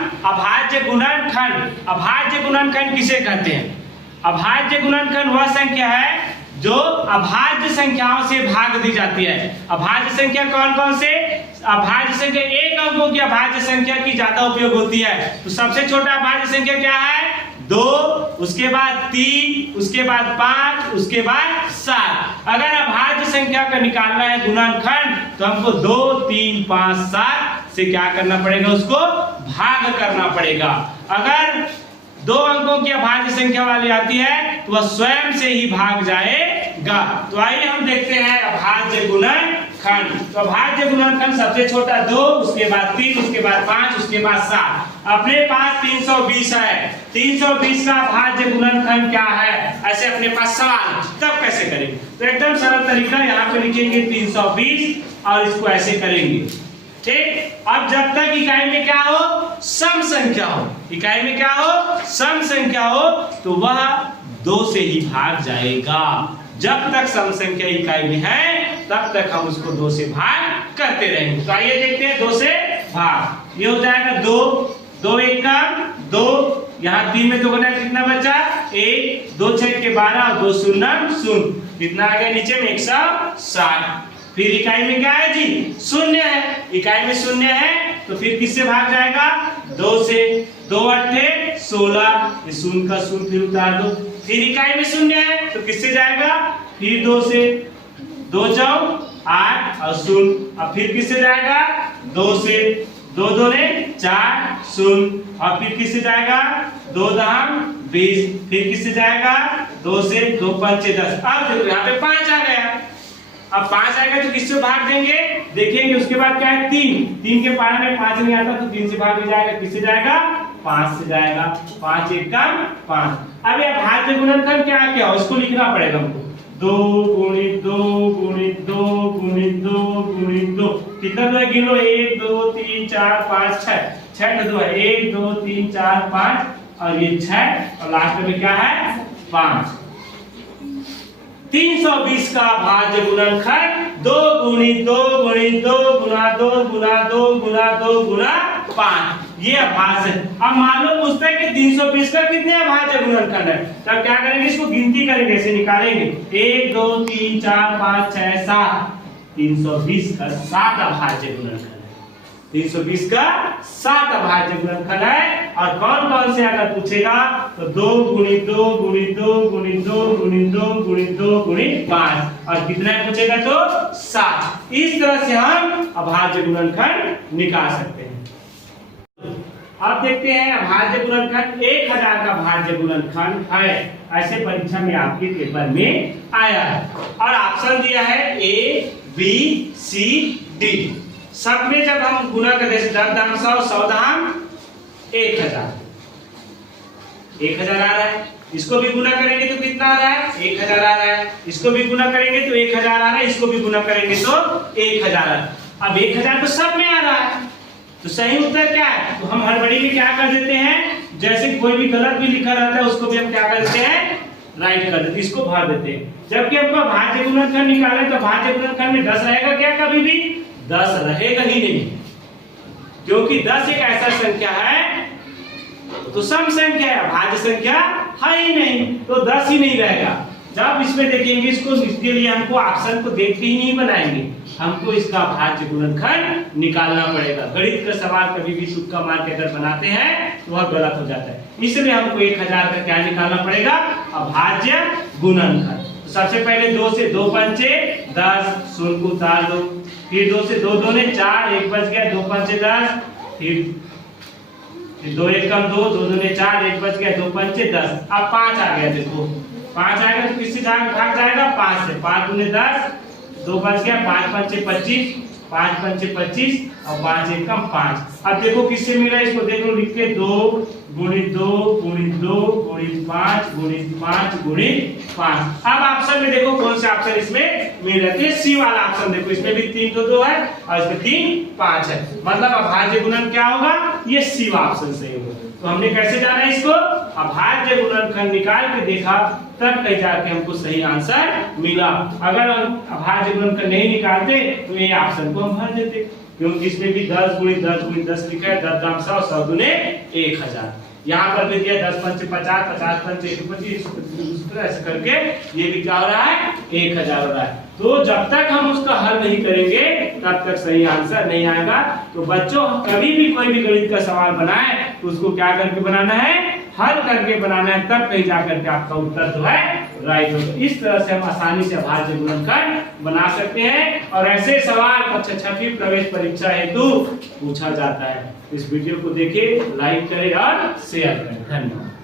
हम अभाज्य गुणनखंड। अभाज्य गुणनखंड किसे कहते हैं? अभाज्य गुणनखंड वह संख्या है जो अभाज्य संख्याओं से भाग दी जाती है। अभाज्य संख्या कौन कौन से? अभाज्य संख्या एक अंकों की अभाज्य संख्या की ज्यादा उपयोग होती है। तो सबसे छोटा अभाज्य संख्या क्या है? 2, उसके बाद 3, उसके बाद 5, उसके बाद 7। अगर अभाज्य संख्या का निकालना है गुणनखंड तो हमको 2, 3, 5, 7 से क्या करना पड़ेगा? उसको भाग करना पड़ेगा। अगर 2 अंकों की अभाज्य संख्या वाली आती है तो वह स्वयं से ही भाग जाएगा। तो आइए हम देखते हैं अभाज्य गुणनखंड। तो अभाज्य गुणनखंड सबसे छोटा 2, उसके बाद 3, उसके बाद 5, उसके बाद 7। अपने पास 320 है। 320 का अभाज्य गुणनखंड क्या है? ऐसे अपने पास सवाल, तब कैसे करेंगे? तो एकदम सरल तरीका, यहाँ पे लिखेंगे 320 और इसको ऐसे करेंगे। ठीक। अब जब तक इकाई में क्या हो? सम संख्या हो। इकाई में क्या हो? सम संख्या हो तो वह 2 से ही भाग जाएगा। जब तक सम संख्या इकाई में है तब तक हम उसको 2 से भाग करते रहेंगे। तो आइए देखते हैं 2 से भाग। ये हो जाएगा 2, 2 एकम 2, यहाँ 3 में 2 घटा कितना बचा? 1, 2 6 के 12 और 2 शून्य 0। कितना आ गया नीचे में? 160। फिर इकाई में क्या है जी? शून्य है। इकाई में शून्य है तो फिर किससे भाग जाएगा? 2 से। 2 8 16, ये शून्य का शून्य फिर उतार दो। फिर इकाई में शून्य है तो किससे जाएगा? फिर 2 से। 2 4 8 और शून्य। अब फिर किससे जाएगा? 2 से। 2 2 4 शून्य। और फिर किससे जाएगा? 2 10 20। फिर किससे जाएगा? 2 से। 2 5 10। अब देखो यहाँ पे 5 आ गया। अब 5 आएगा तो किससे भाग देंगे? देखेंगे उसके बाद क्या है? 3। 3 के पारा में 5 नहीं आता तो 3 से भाग हो जाएगा। किससे जाएगा? 5 से जाएगा। 5 एकम 5। अब ये अभाज्य गुणनखंड क्या है? क्या उसको लिखना पड़ेगा हमको। 2 गुणित 2 गुणित 2 गुणित 2 गुणित 2। कितना 2 है? गिनो। 1 2 3 4 5 6। 6 का 2 है। 1 2 3 4 5 और ये 6 और लास्ट में क्या है? 5। 320 का अभाज्य गुणनखंड 2 गुणित 2 गुणित 2 गुणा 2 गुणा 2 गुणा 2 गुणा 5। ये अभाज्य। अब मान लो पूछता है कि 320 का कितने अभाज्य गुणनखंड है, तब क्या करेंगे? इसको गिनती करेंगे, ऐसे निकालेंगे। 1 2 3 4 5 6 7। 320 का 7 अभाज्य गुणनखंड है। 320 का 7 अभाज्य गुणनखंड है। और कौन कौन से अगर पूछेगा तो 2 गुणित 2 गुणित 2 गुणित 2 गुणित 2 गुणित 2 गुणित 5। और कितना पूछेगा तो 7। इस तरह से हम अभाज्य गुणनखंड निकाल सकते हैं। अब देखते हैं अभाज्य गुणनखंड 1000 का अभाज्य गुणनखंड है। ऐसे परीक्षा में आपके पेपर में आया है और ऑप्शन दिया है A B C D। सब में जब हम गुना करते हैं 10 दाम 100, 100 दाम 1000, 1000 आ रहा है। इसको भी गुना करेंगे तो कितना आ रहा है? 1000 आ रहा है। इसको भी गुना करेंगे तो 1000 आ रहा है। इसको भी गुना करेंगे तो 1000 आ रहा है। अब 1000 तो सब में आ रहा है तो सही उत्तर क्या है? तो हम हड़बड़ी में क्या कर देते हैं? जैसे कोई भी गलत भी लिखा रहता है उसको भी हम क्या कर देते हैं? राइट कर देते हैं, इसको भर देते हैं। जबकि हमको अभाज्य गुणनखंड निकालना है तो अभाज्य गुणनखंड में 10 रहेगा क्या? कभी भी 10 रहेगा ही नहीं, क्योंकि 10 एक ऐसा संख्या है तो सम संख्या है, अभाज्य संख्या है ही नहीं, तो 10 ही नहीं रहेगा। जब इसमें देखेंगे इसको, इसके लिए हमको ऑप्शन को देख के ही नहीं बनाएंगे, हमको इसका अभाज्य गुणनखंड निकालना पड़ेगा। गणित का सवाल कभी भी तुक्का मार के अगर बनाते हैं तो वह गलत हो जाता है। इसलिए हमको 1000 का क्या निकालना पड़ेगा? अभाज्य गुणनखंड। तो सबसे पहले 2 से 2 पंचे 10, शून्य को उतार दो। फिर 2 से 2 दूने 4, 1 बच गया, 2 पंचे 10। फिर 2 एकम 2, 2 दूने 4, 1 बच गया, 2 पंचे 10। अब 5 आ गया। देखो 5 आएगा तो किससे भाग जाएगा? 5 से। 5 दूने 10, 2 बच गया, 5 पंचे 25, 5 पंचे 25 और 5 एकम 5। अब देखो किससे मिला? इसको देख लो, लिख के 2 गुणित 2 गुणित 2 गुणित 5 गुणित 5 गुणित 5। अब ऑप्शन में देखो कौन से ऑप्शन इसमें मिल रहे थे? सी वाला ऑप्शन देखो, इसमें भी 3 तो 2 है और इसमें 3 5 है, मतलब अभाज्य गुणन क्या होगा? ये सी वाला ऑप्शन सही होगा। तो हमने कैसे जाना इसको? अभाज्य गुणनखंड निकाल के देखा, तब कहीं जाके हमको सही आंसर मिला। अगर हम अभाज्य गुणनखंड नहीं निकालते तो ये ऑप्शन को हम भर देते। क्योंकि इसमें भी 10 गुणित 10 गुणित 10 लिखा है, 10 दाम 100, 100 दुने 1000। यहाँ पर भी दिया 10 पंचे 50, 50 पंचे 125, ऐसे करके ये भी क्या हो रहा है 1000 हो रहा है। तो जब तक हम उसका हल नहीं करेंगे तब तक सही आंसर नहीं आएगा। तो बच्चों कभी भी कोई भी गणित का सवाल बनाए तो उसको क्या करके बनाना है, हल करके बनाना है, तब कहीं जाकर के आपका उत्तर जो है राइट होगा। इस तरह से हम आसानी से अभाज्य गुणनखंड बना सकते हैं और ऐसे सवाल कक्षा 6वीं प्रवेश परीक्षा हेतु पूछा जाता है। इस वीडियो को देखिए, लाइक करें और शेयर करें। धन्यवाद।